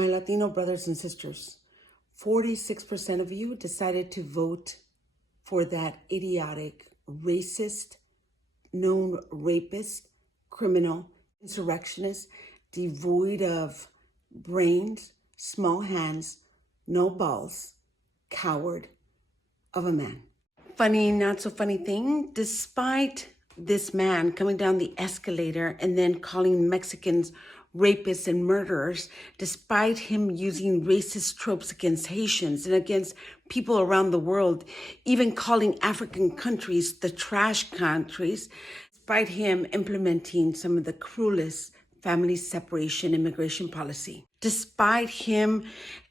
My Latino brothers and sisters, 46% of you decided to vote for that idiotic, racist, known rapist, criminal, insurrectionist, devoid of brains, small hands, no balls, coward of a man. Funny, not so funny thing, despite this man coming down the escalator and then calling Mexicans rapists and murderers, despite him using racist tropes against Haitians and against people around the world, even calling African countries the trash countries, despite him implementing some of the cruelest family separation immigration policy, despite him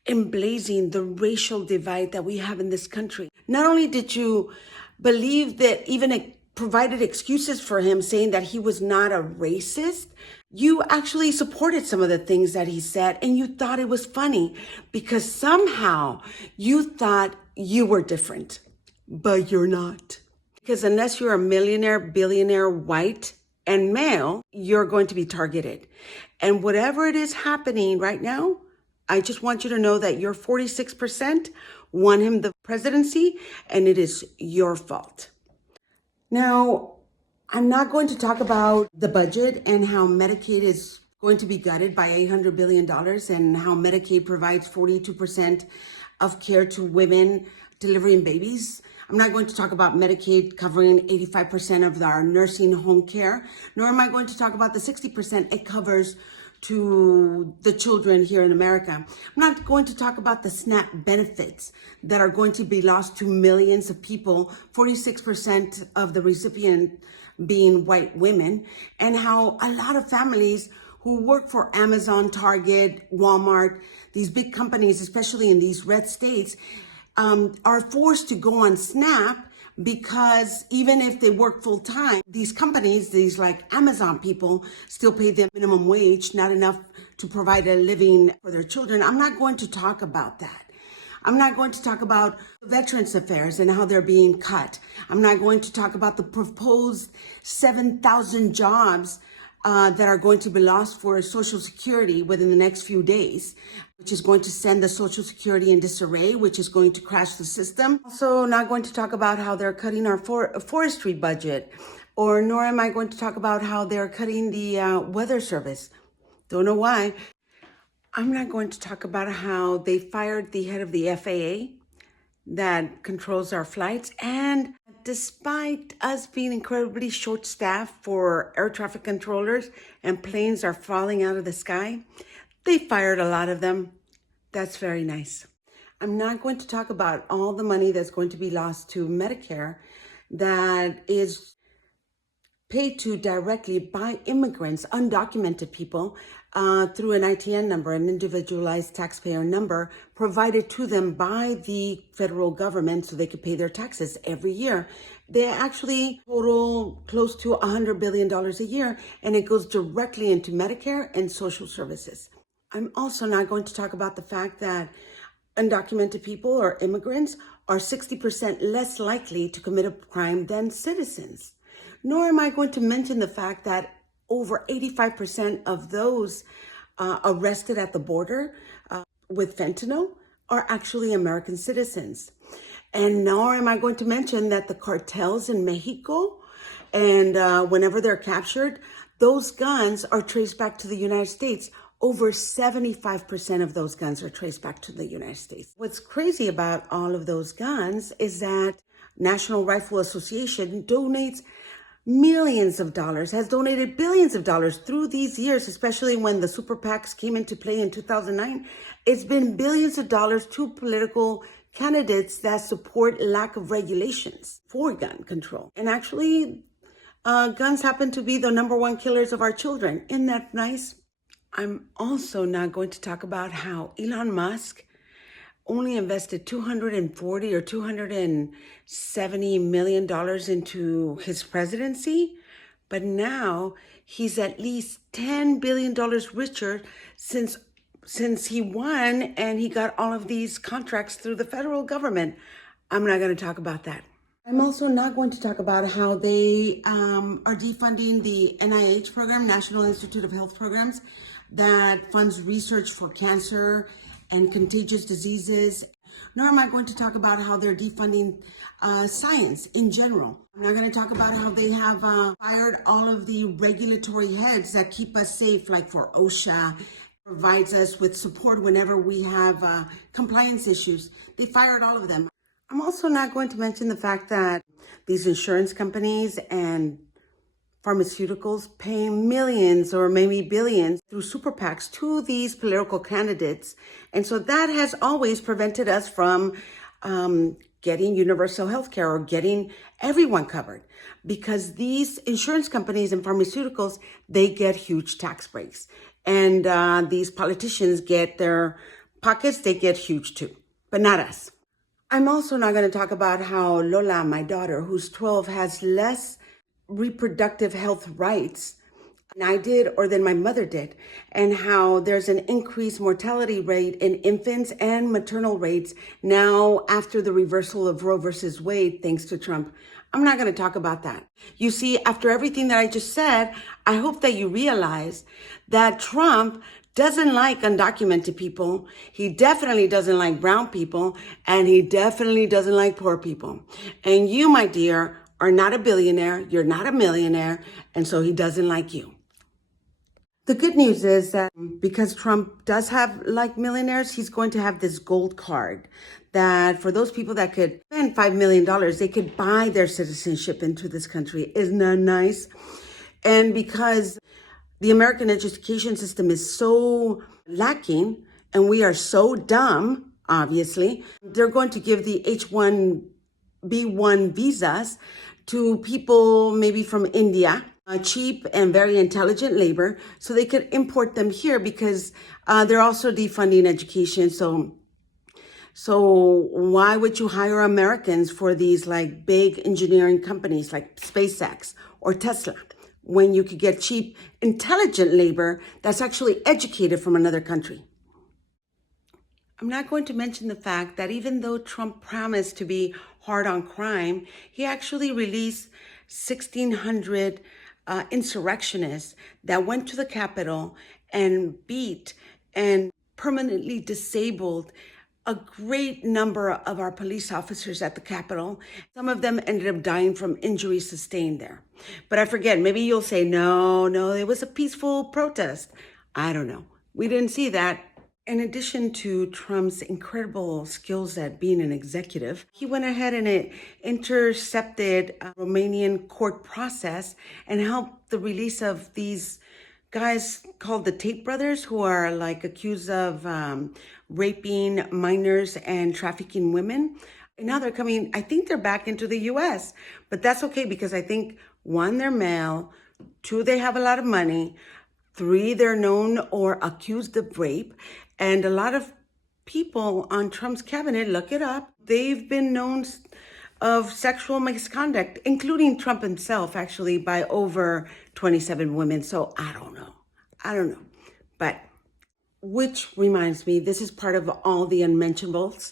emblazing the racial divide that we have in this country. Not only did you believe that, even it provided excuses for him, saying that he was not a racist, you actually supported some of the things that he said, and you thought it was funny because somehow you thought you were different, but you're not. Because unless you're a millionaire, billionaire, white, and male, you're going to be targeted. And whatever it is happening right now, I just want you to know that your 46% won him the presidency, and it is your fault. Now, I'm not going to talk about the budget and how Medicaid is going to be gutted by $800 billion and how Medicaid provides 42% of care to women delivering babies. I'm not going to talk about Medicaid covering 85% of our nursing home care, nor am I going to talk about the 60% it covers to the children here in America. I'm not going to talk about the SNAP benefits that are going to be lost to millions of people, 46% of the recipient being white women, and how a lot of families who work for Amazon, Target, Walmart, these big companies, especially in these red states, are forced to go on SNAP because even if they work full time, these companies, these like Amazon people, still pay them minimum wage, not enough to provide a living for their children. I'm not going to talk about that. I'm not going to talk about Veterans Affairs and how they're being cut. I'm not going to talk about the proposed 7,000 jobs that are going to be lost for Social Security within the next few days, which is going to send the Social Security in disarray, which is going to crash the system. Also, not going to talk about how they're cutting our forestry budget, or nor am I going to talk about how they're cutting the weather service. Don't know why. I'm not going to talk about how they fired the head of the FAA that controls our flights, and despite us being incredibly short-staffed for air traffic controllers and planes are falling out of the sky, they fired a lot of them. That's very nice. I'm not going to talk about all the money that's going to be lost to Medicare that is paid to directly by immigrants, undocumented people, through an ITN number, an individualized taxpayer number provided to them by the federal government so they could pay their taxes every year. They actually total close to $100 billion a year, and it goes directly into Medicare and social services. I'm also not going to talk about the fact that undocumented people or immigrants are 60% less likely to commit a crime than citizens. Nor am I going to mention the fact that over 85% of those arrested at the border with fentanyl are actually American citizens. And nor am I going to mention that the cartels in Mexico, and whenever they're captured, those guns are traced back to the United States. Over 75% of those guns are traced back to the United States. What's crazy about all of those guns is that National Rifle Association donates millions of dollars, has donated billions of dollars through these years, especially when the super PACs came into play in 2009. It's been billions of dollars to political candidates that support lack of regulations for gun control. And actually, guns happen to be the number one killers of our children. Isn't that nice? I'm also not going to talk about how Elon Musk only invested $240 or $270 million into his presidency, but now he's at least $10 billion richer since he won and he got all of these contracts through the federal government. I'm not going to talk about that. I'm also not going to talk about how they are defunding the NIH program, National Institute of Health Programs, that funds research for cancer and contagious diseases. Nor am I going to talk about how they're defunding science in general. I'm not going to talk about how they have fired all of the regulatory heads that keep us safe, like for OSHA, provides us with support whenever we have compliance issues. They fired all of them. I'm also not going to mention the fact that these insurance companies and pharmaceuticals pay millions or maybe billions through super PACs to these political candidates. And so that has always prevented us from getting universal health care or getting everyone covered, because these insurance companies and pharmaceuticals, they get huge tax breaks. And these politicians get their pockets, they get huge too, but not us. I'm also not going to talk about how Lola, my daughter, who's 12, has less reproductive health rights than I did or than my mother did, and how there's an increased mortality rate in infants and maternal rates now after the reversal of Roe versus Wade, thanks to Trump. I'm not going to talk about that. You see, after everything that I just said, I hope that you realize that Trump doesn't like undocumented people. He definitely doesn't like brown people, and he definitely doesn't like poor people. And you, my dear, are not a billionaire, you're not a millionaire, and so he doesn't like you. The good news is that because Trump does have like millionaires, he's going to have this gold card that for those people that could spend $5 million, they could buy their citizenship into this country. Isn't that nice? And because the American education system is so lacking and we are so dumb, obviously, they're going to give the H-1B1 visas to people maybe from India, cheap and very intelligent labor, so they could import them here because they're also defunding education. So why would you hire Americans for these like big engineering companies like SpaceX or Tesla when you could get cheap, intelligent labor that's actually educated from another country? I'm not going to mention the fact that even though Trump promised to be hard on crime, he actually released 1,600 insurrectionists that went to the Capitol and beat and permanently disabled a great number of our police officers at the Capitol. Some of them ended up dying from injuries sustained there. But I forget, maybe you'll say, no, it was a peaceful protest. I don't know. We didn't see that. In addition to Trump's incredible skills at being an executive, he went ahead and intercepted a Romanian court process and helped the release of these guys called the Tate brothers, who are like accused of raping minors and trafficking women. And now they're coming, I think they're back into the US, but that's okay because I think 1, they're male, 2, they have a lot of money, 3, they're known or accused of rape. And a lot of people on Trump's cabinet, look it up, they've been known of sexual misconduct, including Trump himself, actually, by over 27 women. So I don't know. But which reminds me, this is part of all the unmentionables.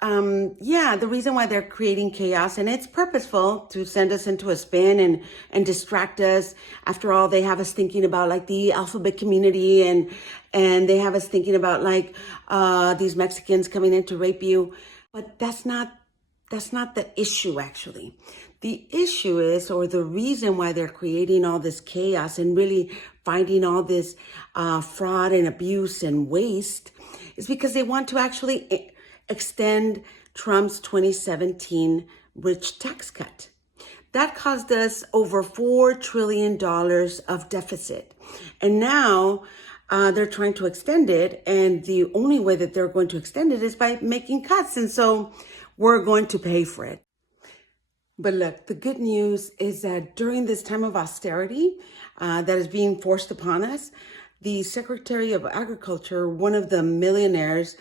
The reason why they're creating chaos, and it's purposeful to send us into a spin and distract us. After all, they have us thinking about like the alphabet community and they have us thinking about like these Mexicans coming in to rape you. But that's not the issue, actually. The issue is, or the reason why they're creating all this chaos and really finding all this fraud and abuse and waste, is because they want to actually extend Trump's 2017 rich tax cut. That caused us over $4 trillion of deficit. And now they're trying to extend it. And the only way that they're going to extend it is by making cuts. And so we're going to pay for it. But look, the good news is that during this time of austerity that is being forced upon us, the Secretary of Agriculture, one of the millionaires,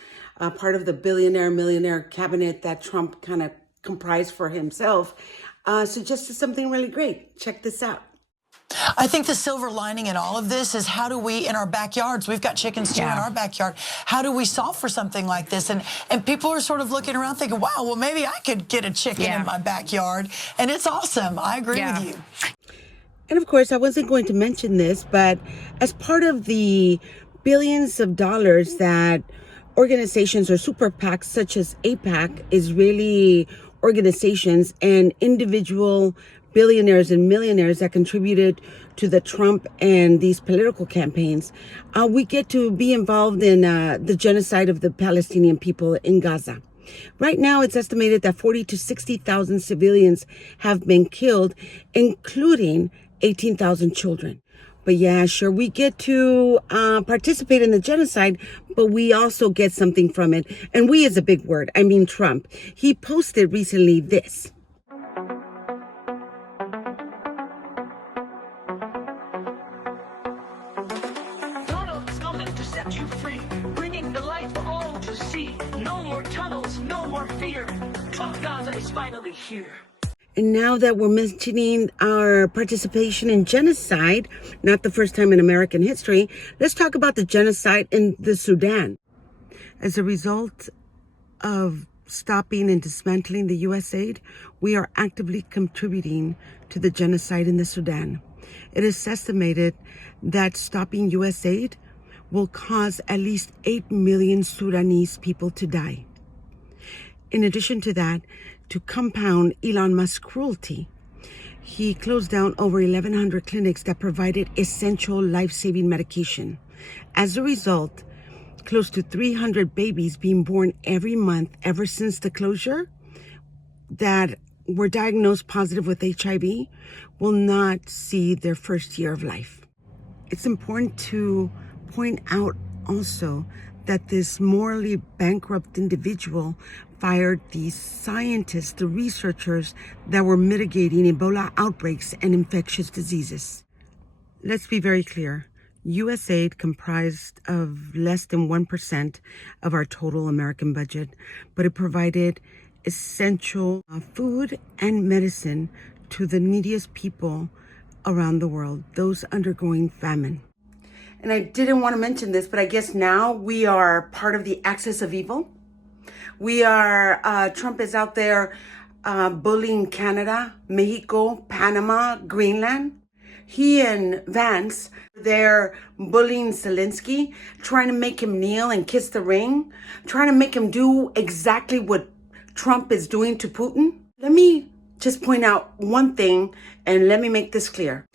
part of the millionaire cabinet that Trump kind of comprised for himself, suggested something really great. Check this out. I think the silver lining in all of this is how do we, in our backyards, we've got chickens too in our backyard, how do we solve for something like this? And people are sort of looking around thinking, wow, well, maybe I could get a chicken in my backyard. And it's awesome. I agree with you. And of course, I wasn't going to mention this, but as part of the billions of dollars that organizations or super PACs such as AIPAC, Israeli organizations, and individual billionaires and millionaires that contributed to the Trump and these political campaigns, we get to be involved in the genocide of the Palestinian people in Gaza. Right now, it's estimated that 40 to 60,000 civilians have been killed, including 18,000 children. But yeah, sure, we get to participate in the genocide, but we also get something from it. And we is a big word. I mean, Trump. He posted recently this. Donald's coming to set you free, bringing the light for all to see. No more tunnels, no more fear. Trump Gaza is finally here. And now that we're mentioning our participation in genocide, not the first time in American history, let's talk about the genocide in the Sudan. As a result of stopping and dismantling the U.S. aid, we are actively contributing to the genocide in the Sudan. It is estimated that stopping U.S. aid will cause at least 8 million Sudanese people to die. In addition to that, to compound Elon Musk's cruelty, he closed down over 1,100 clinics that provided essential life-saving medication. As a result, close to 300 babies being born every month ever since the closure that were diagnosed positive with HIV will not see their first year of life. It's important to point out also that this morally bankrupt individual fired the scientists, the researchers that were mitigating Ebola outbreaks and infectious diseases. Let's be very clear. U.S. aid comprised of less than 1% of our total American budget, but it provided essential food and medicine to the neediest people around the world, those undergoing famine. And I didn't want to mention this, but I guess now we are part of the axis of evil. We are, Trump is out there bullying Canada, Mexico, Panama, Greenland. He and Vance, they're bullying Zelensky, trying to make him kneel and kiss the ring, trying to make him do exactly what Trump is doing to Putin. Let me just point out one thing, and let me make this clear.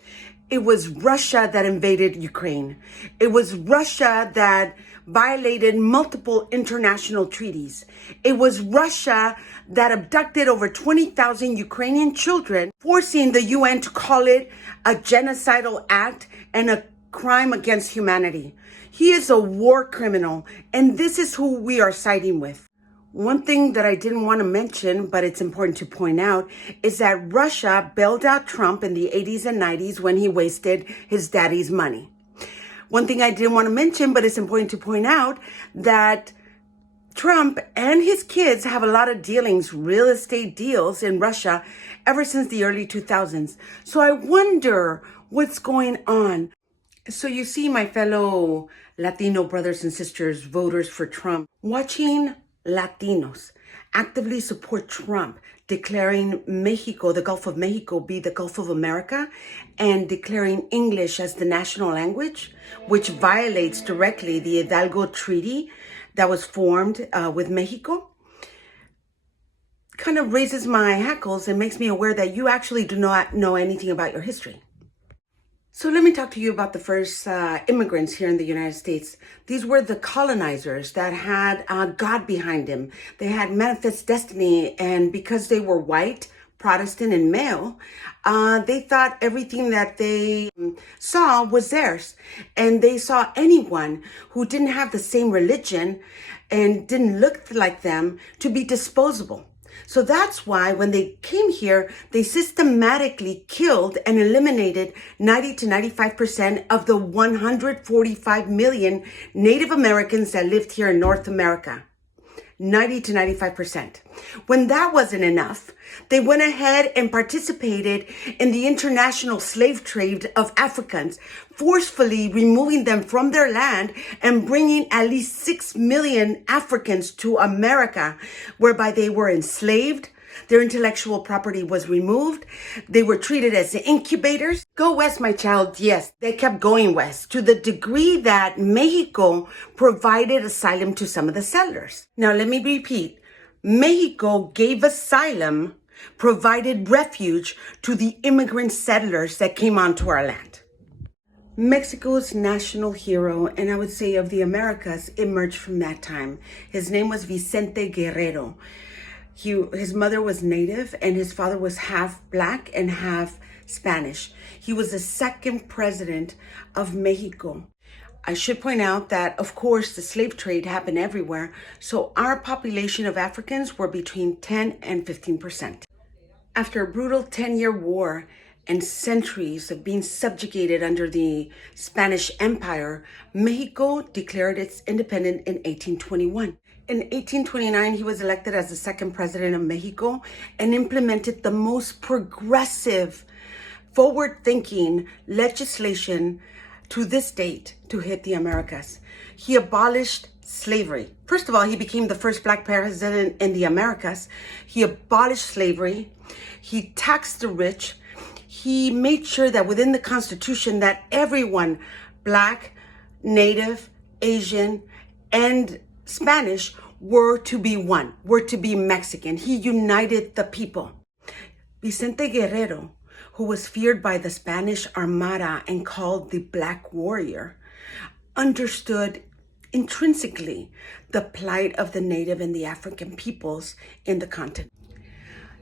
It was Russia that invaded Ukraine. It was Russia that violated multiple international treaties. It was Russia that abducted over 20,000 Ukrainian children, forcing the UN to call it a genocidal act and a crime against humanity. He is a war criminal, and this is who we are siding with. One thing that I didn't want to mention, but it's important to point out, is that Russia bailed out Trump in the 80s and 90s when he wasted his daddy's money. One thing I didn't want to mention, but it's important to point out, that Trump and his kids have a lot of dealings, real estate deals in Russia ever since the early 2000s. So I wonder what's going on. So you see, my fellow Latino brothers and sisters, voters for Trump, watching Latinos actively support Trump, declaring Mexico, the Gulf of Mexico, be the Gulf of America, and declaring English as the national language, which violates directly the Hidalgo Treaty that was formed with Mexico, kind of raises my hackles and makes me aware that you actually do not know anything about your history. So let me talk to you about the first immigrants here in the United States. These were the colonizers that had God behind them. They had manifest destiny, and because they were white, Protestant, and male, they thought everything that they saw was theirs. And they saw anyone who didn't have the same religion and didn't look like them to be disposable. So that's why when they came here, they systematically killed and eliminated 90 to 95% of the 145 million Native Americans that lived here in North America. 90 to 95%. When that wasn't enough, they went ahead and participated in the international slave trade of Africans, forcefully removing them from their land and bringing at least 6 million Africans to America, whereby they were enslaved, their intellectual property was removed, they were treated as incubators, Go west, my child. Yes, they kept going west to the degree that Mexico provided asylum to some of the settlers. Now, let me repeat. Mexico gave asylum, provided refuge to the immigrant settlers that came onto our land. Mexico's national hero, and I would say of the Americas, emerged from that time. His name was Vicente Guerrero. His mother was native and his father was half black and half Spanish. He was the second president of Mexico. I should point out that, of course, the slave trade happened everywhere, so our population of Africans were between 10 and 15%. After a brutal 10-year war and centuries of being subjugated under the Spanish Empire, Mexico declared its independence in 1821. In 1829, he was elected as the second president of Mexico and implemented the most progressive, forward-thinking legislation to this date to hit the Americas. He abolished slavery. First of all, he became the first black president in the Americas. He abolished slavery. He taxed the rich. He made sure that within the Constitution that everyone, black, native, Asian, and Spanish, were to be one, were to be Mexican. He united the people. Vicente Guerrero, who was feared by the Spanish Armada and called the Black Warrior, understood intrinsically the plight of the native and the African peoples in the continent.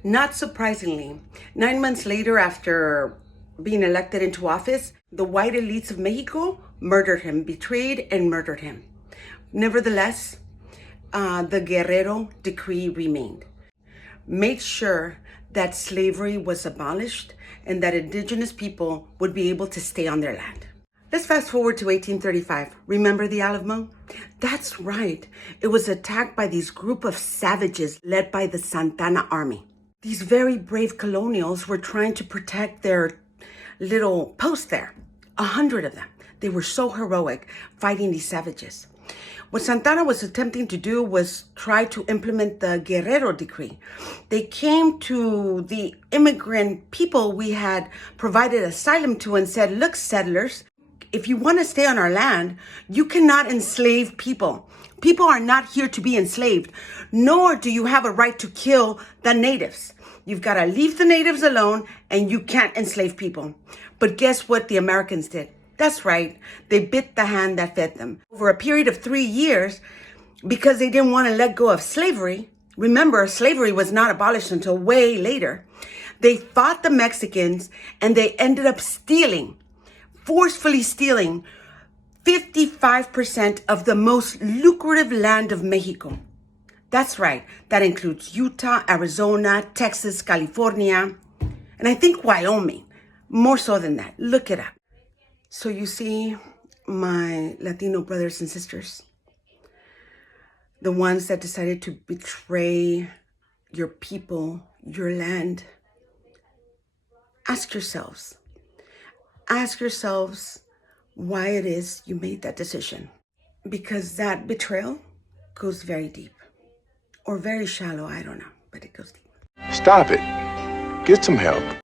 Not surprisingly, 9 months later, after being elected into office, the white elites of Mexico murdered him, betrayed and murdered him. Nevertheless, the Guerrero decree remained, made sure that slavery was abolished and that indigenous people would be able to stay on their land. Let's fast forward to 1835. Remember the Alamo? That's right. It was attacked by these group of savages led by the Santana army. These very brave colonials were trying to protect their little post there. 100 of them. They were so heroic fighting these savages. What Santana was attempting to do was try to implement the Guerrero decree. They came to the immigrant people we had provided asylum to and said, look, settlers, if you want to stay on our land, you cannot enslave people. People are not here to be enslaved, nor do you have a right to kill the natives. You've got to leave the natives alone and you can't enslave people. But guess what the Americans did? That's right. They bit the hand that fed them. Over a period of 3 years, because they didn't want to let go of slavery, remember, slavery was not abolished until way later, they fought the Mexicans and they ended up forcefully stealing 55% of the most lucrative land of Mexico. That's right. That includes Utah, Arizona, Texas, California, and I think Wyoming. More so than that. Look it up. So you see, my Latino brothers and sisters, the ones that decided to betray your people, your land, ask yourselves why it is you made that decision. Because that betrayal goes very deep. Or very shallow, I don't know, but it goes deep. Stop it. Get some help.